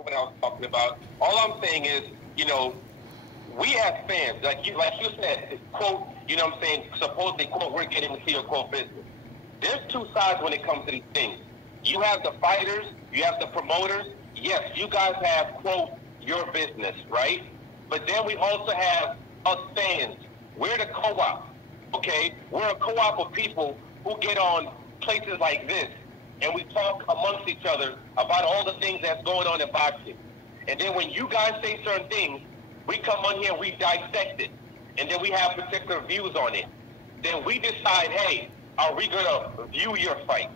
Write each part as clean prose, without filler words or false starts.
what I was talking about. All I'm saying is, we as fans, like you said, quote, what I'm saying, supposedly, quote, we're getting into your quote business. There's two sides when it comes to these things. You have the fighters, you have the promoters. Yes, you guys have, quote, your business, right? But then we also have us fans. We're the co-op, okay? We're a co-op of people who get on places like this, and we talk amongst each other about all the things that's going on in boxing. And then when you guys say certain things, we come on here and we dissect it. And then we have particular views on it. Then we decide, hey, are we going to view your fights?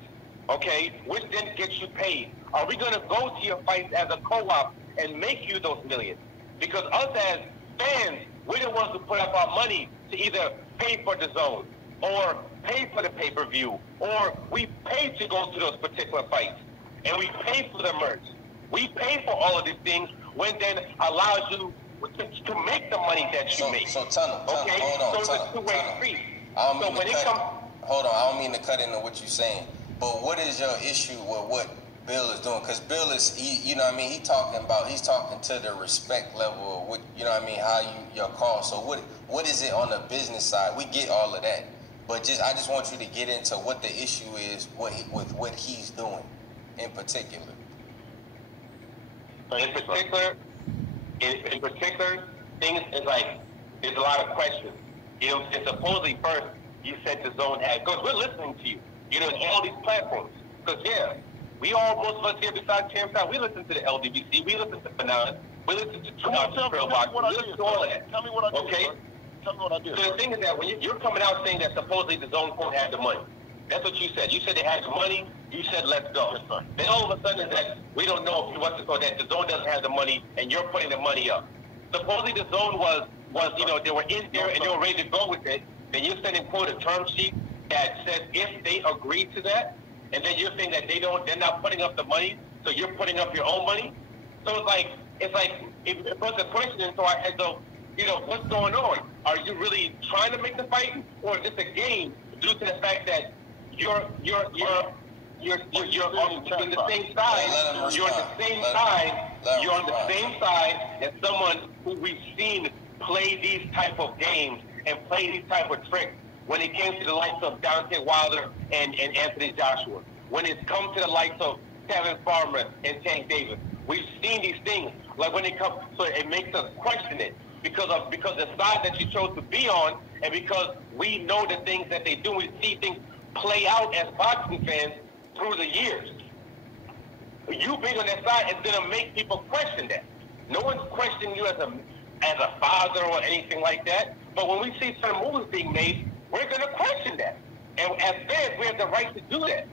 Okay? Which then gets you paid. Are we going to go to your fights as a co-op and make you those millions? Because us as fans, we're the ones who put up our money to either pay for the zone or pay for the pay-per-view, or we pay to go to those particular fights, and we pay for the merch. We pay for all of these things, when then allows you to make the money that you make. So Tunnel, okay? Hold on, so it's a two-way street. Hold on, I don't mean to cut into what you're saying, but what is your issue with what Bill is doing? Because Bill is, he's talking to the respect level of what, how your call. So what is it on the business side? We get all of that. But I just want you to get into what the issue is with what he's doing in particular. In particular, things is like, there's a lot of questions. And supposedly first, you said the zone had, because we're listening to you, in all these platforms. Because, we all, most of us here besides Champ Town, we listen to the LDBC, we listen to Bananas, we listen to Trail Box, we listen to all of that. Tell me what I did. Okay? Tell me what I did. So the thing is that when you're coming out saying that supposedly the zone quote had the money, that's what you said. You said they had the money. You said let's go. Then all of a sudden is that we don't know if that the zone doesn't have the money and you're putting the money up. Supposedly the zone was they were in there and they were ready to go with it. Then you're sending quote a term sheet that says if they agree to that, and then you're saying that they're not putting up the money, so you're putting up your own money. So it's like it puts a question into our head. So what's going on? Are you really trying to make the fight, or is this a game due to the fact that you're on the same side? You're on the same side. You're on the same side as someone who we've seen play these type of games and play these type of tricks. When it came to the likes of Deontay Wilder and Anthony Joshua, when it's come to the likes of Kevin Farmer and Tank Davis, we've seen these things. Like when it comes, so it makes us question it because the side that you chose to be on, and because we know the things that they do, we see things play out as boxing fans through the years. You being on that side is going to make people question that. No one's questioning you as a father or anything like that. But when we see certain moves being made, we're going to question that. And as fans, we have the right to do that.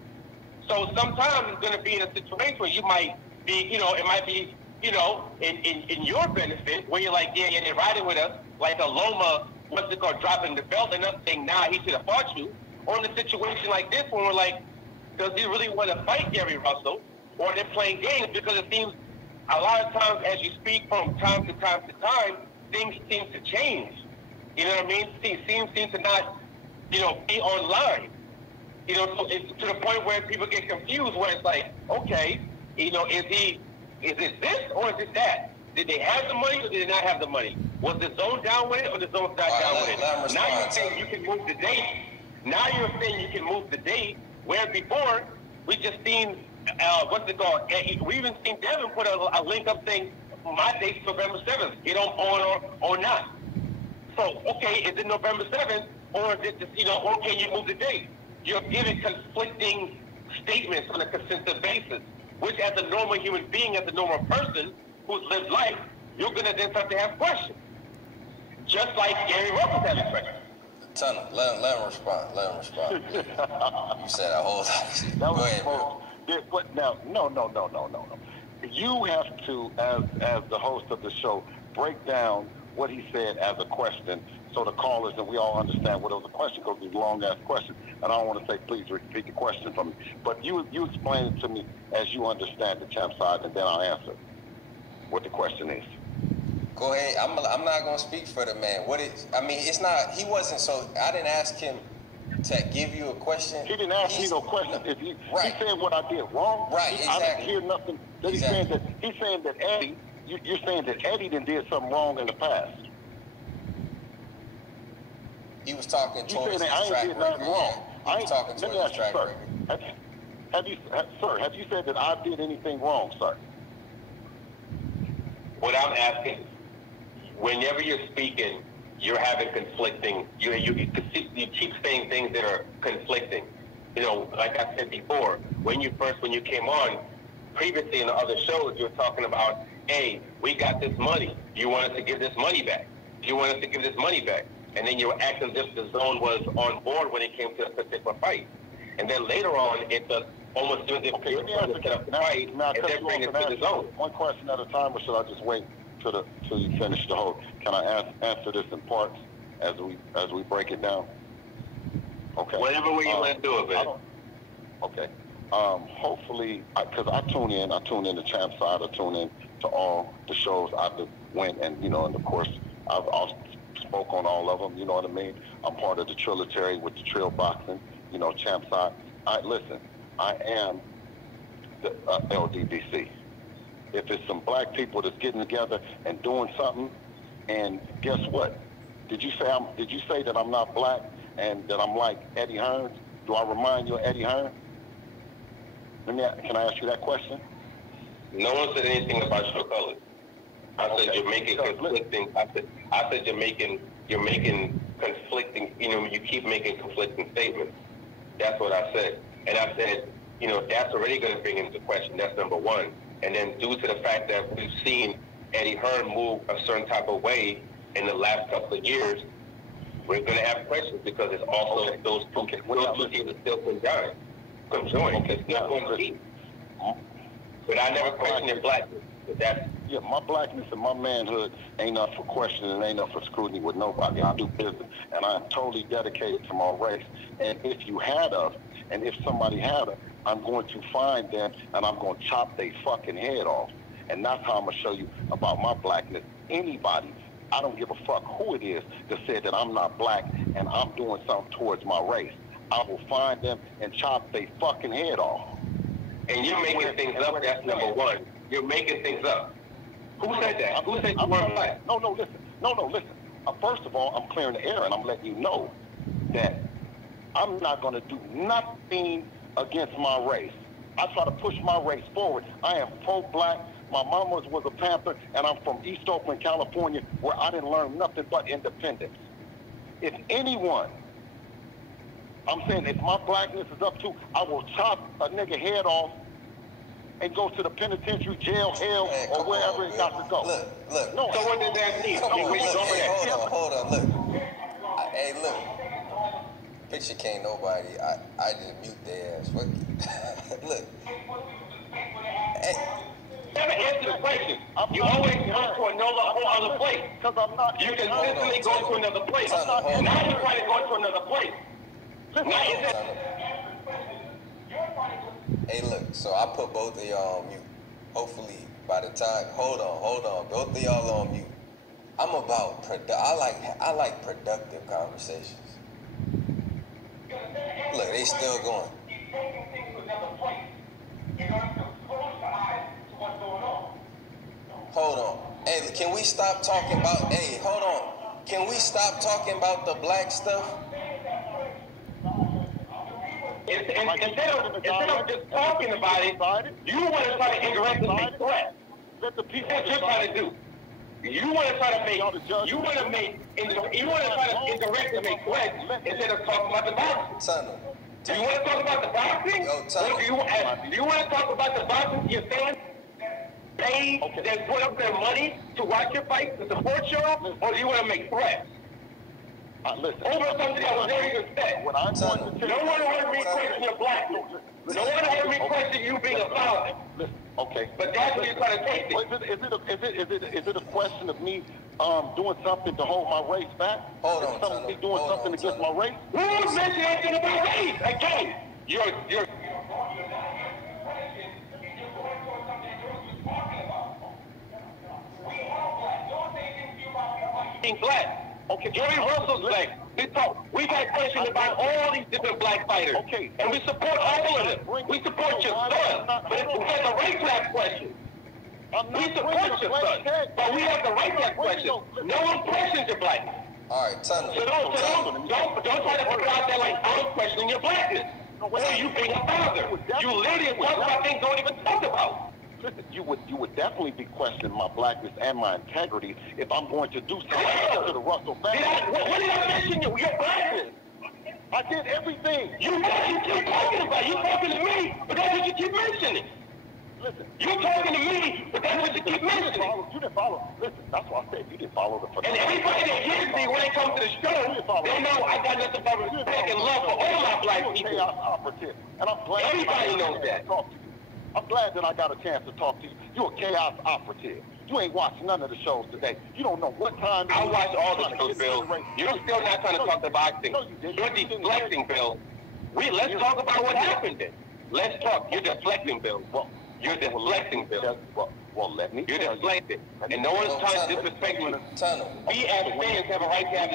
So sometimes it's going to be in a situation where you might be, it might be, in your benefit, where you're like, yeah, they're riding with us, like a Loma, dropping the belt and us saying, nah, he should have fought you. Or in a situation like this, when we're like, does he really want to fight Gary Russell? Or they're playing games, because it seems a lot of times as you speak from time to time, things seem to change. You know what I mean? Things seem to not, be online. So it's to the point where people get confused, where it's like, okay, is it this or is it that? Did they have the money or did they not have the money? Was the zone down with it or the zone's not down with it? Now you're saying you can move the date. Now you're saying you can move the date, where before we just seen, we even seen Devin put a link up saying, my date's November 7th. Get on board or not. So, okay, is it November 7th or is it just, or can you move the date? You're giving conflicting statements on a consistent basis, which as a normal human being, as a normal person who's lived life, you're going to then start to have questions. Just like Gary Russell's having questions. Tunnel, let him respond. You said a whole lot. Go ahead, bro. No. You have to, as the host of the show, break down what he said as a question, so the callers and we all understand what it was a question, because it was a long-ass question. And I don't want to say, please repeat the question for me. But you explain it to me as you understand the champ side, and then I'll answer what the question is. Go ahead. I'm not going to speak for the man. It's not, he wasn't, so I didn't ask him to give you a question. He didn't ask me no question. He said what I did wrong. Right, exactly. I didn't hear nothing Exactly. He's saying that Eddie, you're saying that Eddie did something wrong in the past. He was talking towards his track record. He was talking towards his track record. Have you said that I did anything wrong, sir? What I'm asking, whenever you're speaking, you're having conflicting. You keep saying things that are conflicting. You know, like I said before, when you came on, previously in the other shows, you were talking about, hey, we got this money. Do you want us to give this money back? Do you want us to give this money back? And then you were acting as if the zone was on board when it came to a particular fight. And then later on, it's almost doing this you were trying to set up the fight and then bring it to the zone. One question at a time, or should I just wait till you finish the whole? Can I answer this in parts as we break it down? Okay. Whatever way you want to do it, man. Okay. Hopefully, because I tune in the champ side, I tune in to all the shows I went, and and of course I've spoke on all of them. You know what I mean? I'm part of the Trilitary with the Trill Boxing, champ side. Listen, I am the LDBC. If it's some black people that's getting together and doing something, and guess what? Did you say that I'm not black and that I'm like Eddie Hearn? Do I remind you of Eddie Hearn? Can I ask you that question? No one said anything about your colors. I said you're making conflicting. I said you're making conflicting. You keep making conflicting statements. That's what I said. And I said, that's already going to bring into question. That's number one. And then due to the fact that we've seen Eddie Hearn move a certain type of way in the last couple of years, we're going to have questions because it's also those two teams are still conjoined. It's still going to keep. But I never questioned your blackness. Yeah, my blackness and my manhood ain't up for questioning, ain't up for scrutiny with nobody. I do business, and I'm totally dedicated to my race. And if somebody had her, I'm going to find them, and I'm going to chop their fucking head off. And that's how I'm going to show you about my blackness. Anybody, I don't give a fuck who it is that said that I'm not black and I'm doing something towards my race. I will find them and chop their fucking head off. And you're making things up, that's number one. You're making things up. Who said that? Who said you weren't black? No, listen. First of all, I'm clearing the air, and I'm letting you know that I'm not going to do nothing against my race. I try to push my race forward. I am pro-black. My mama was a Panther, and I'm from East Oakland, California, where I didn't learn nothing but independence. If anyone, I'm saying if my blackness is up to, I will chop a nigga head off and go to the penitentiary, jail, hell, or wherever it got to go. Look. No, so what did that mean? Hold on, look. Hey, look. Picture can't nobody. I just mute their ass. Look. Hey. Never answer the question. You always go to another other place. Because I'm not. You consistently go to another place. Now you're trying to go to another place. Hey, look, so I put both of y'all on mute. Hopefully, by the time, hold on, both of y'all on mute. I'm about I like productive conversations. Look, they still going. Hold on. Hey, can we stop talking about? Hey, hold on. Can we stop talking about the black stuff? Instead of just talking about it, you want to try to indirectly make threats. That's what you're trying to do. You want to try to indirectly make threats instead of talking about the boxing. Do you want to talk about the boxing? Do you want to talk about the boxing your fans that put up their money to watch your fight, to support you, or do you want to make threats? Listen, over something that was very respect. No one heard me question your blackness. No one heard me question you being a father. Okay. But that's what you're trying to take it. Is it a question of me doing something to hold my race back? Hold on. Me doing something against my race? Who mentioned anything about race? Again, you're being black. Okay, Gary Russell's black. We've had questions about all these different black fighters. Okay. And we support all of them. We support your son. But if we have the right to ask questions. We support your son. But we have the right to ask questions. No one questions your blackness. All right, Tunnel. So don't try to put it out there like I'm questioning your blackness. So you being a father. You literally talk about things don't even talk about. Listen, you would definitely be questioning my blackness and my integrity if I'm going to do something to the Russell family. What did I mention you? Your blackness. I did everything. You keep talking about it. You talking to me, but that's what you keep mentioning. Listen. You're talking to me, but that's what you keep mentioning. You didn't follow. Listen, that's why I said you didn't follow the phenomenon. And everybody that hears me when they come to the show, they know I got nothing but respect and love for all my black people. Chaos operative. And I'm glad everybody knows that. I'm glad that I got a chance to talk to you. You're a chaos operative. You ain't watched none of the shows today. You don't know what time. I watch all the shows, Bill. You're still not trying to talk to boxing. No, you didn't. You're deflecting, Bill. Let's talk about what happened then. Let's talk. You're deflecting, Bill. Well, you're deflecting, Bill. Well, let me. You're deflecting. And no one's trying to disrespect you. We as fans have a right to have